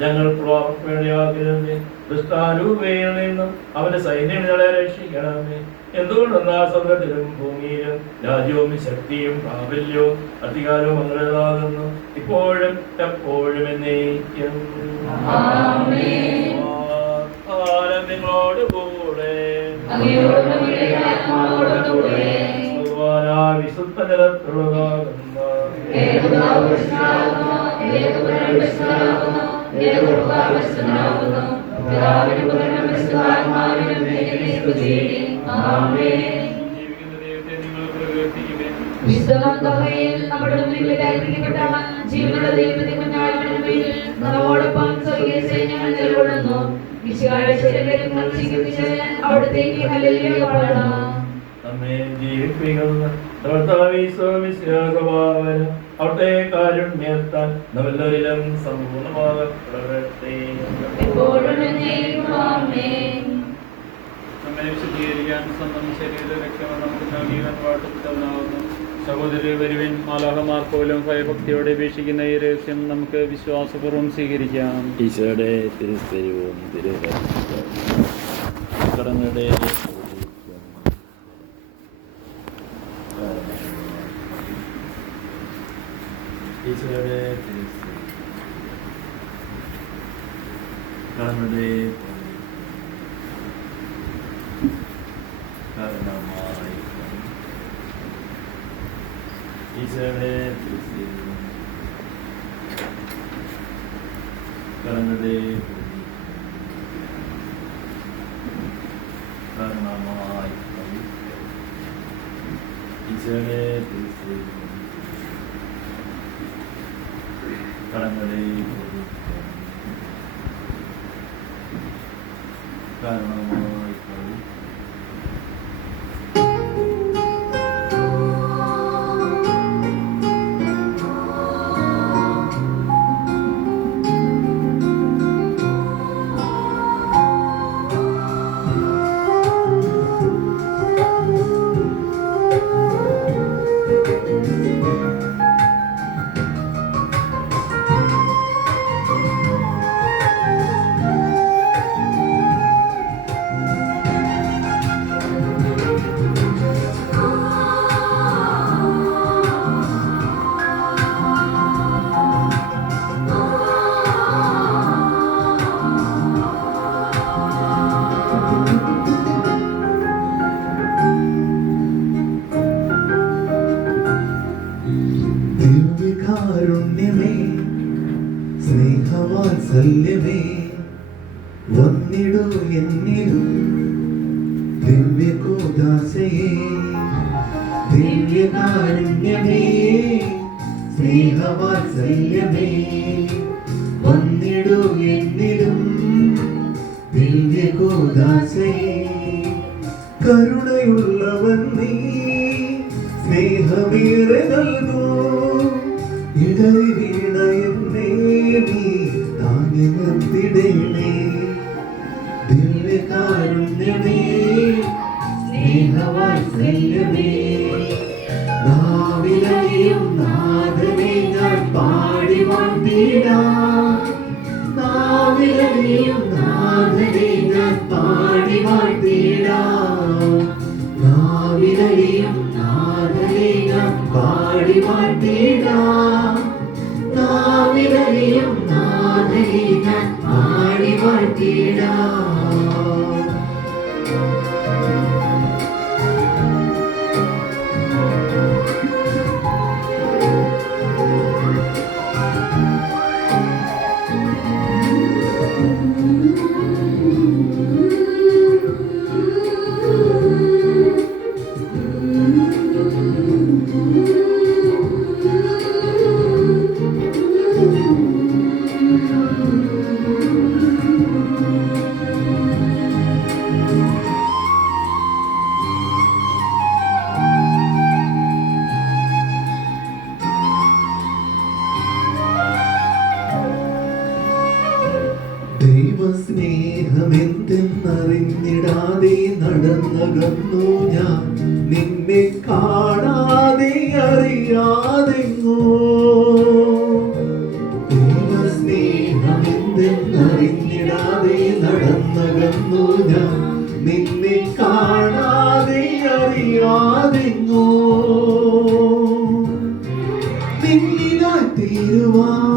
ഞങ്ങൾ ദുഷ്ടാരൂപയിൽ നിന്നും അവന്റെ സൈന്യങ്ങളെ രക്ഷിക്കണമേ. എന്തുകൊണ്ടെന്നാ സ്വർഗത്തിലും ഭൂമിയിലും രാജ്യവും ശക്തിയും പ്രാബല്യവും അധികാരവും അങ്ങനെതാകുന്നു, ഇപ്പോഴും എപ്പോഴും എന്നേക്കും. നിങ്ങളോടുകൂടെ വിശുദ്ധ ജലത്തിലുള്ളതാകുന്ന ജീവനുള്ള ദൈവത്തിന്റെ നമ്മോടൊപ്പം സ്വർഗീയ സൈന്യങ്ങൾ നിലകൊള്ളുന്നു. അവിടത്തേക്ക് ഹല്ലേലൂയ പാടണം. അവിടുത്തെ കാരുണ്യത്താൽ നമ്മളെല്ലാവരിലും സമ്പൂർണ്ണമാകപ്പെടട്ടെ. നമ്മെ വിശദീകരിക്കാൻ സ്വന്തം ശരീര രക്തങ്ങൾ നമുക്ക് നൽകിയാൻ വാഴ്ത്തപ്പെട്ടവനാകുന്നു. സഹോദരി വരുവിൻ, മാലാഖമാർ പോലും ഭയഭക്തിയോടെ അപേക്ഷിക്കുന്ന ഈ രഹസ്യം നമുക്ക് വിശ്വാസപൂർവ്വം സ്വീകരിക്കാം. ഈശോയുടെ തിരുസ്വരൂപവും കടങ്ങളുടെ ഈശോയുടെ കടങ്ങളുടെ കാരണമായി ഈശോയുടെ കടങ്ങളുടെ കാരണമായി ഈശോയുടെ കടങ്ങളെ കാരണമായി കാരുണ്യമേ സ്നേഹവാത്സല്യമേ വന്നിടൂ എന്നിലും ദിവ്യകൂദാശയേ. ദിവ്യകാരുണ്യമേ സ്നേഹവാത്സല്യമേ വന്നിടൂ എന്നിലും ദിവ്യകൂദാശയേ. കരുണയുള്ളവൻ നീ സ്നേഹമേറെ നൽകൂ. ഇടറി വീണ എന്നെ നീ താങ്ങി നിർത്തിടേണേ. ദിവ്യകാരുണ്യമേ സ്നേഹവാത്സല്യമേ നാവിലയും നാഥനെ ഞാൻ പാടി വാഴ്ത്തിടാം. നാവിലയും നാഥനെ ഞാൻ പാടി വാഴ്ത്തിടാം. നാവിലയും നാഥനെ ഞാൻ പാടി വാഴ്ത്തിടാം. നാവിലയും നാഥനെ ഞാൻ പാടി വാഴ്ത്തിടാം. ദൈവസ്നേഹമെന്തെന്നറിഞ്ഞിടാതെ നടന്നകന്നു ഞാൻ, നിന്നെ കാണാതെ അറിയാതെങ്ങോ. ദൈവസ്നേഹമെന്തെന്നറിഞ്ഞിടാതെ നടന്നകന്നു ഞാൻ, നിന്നെ കാണാതെ അറിയാതെങ്ങോ. നിന്നിനായി തീരുവാൻ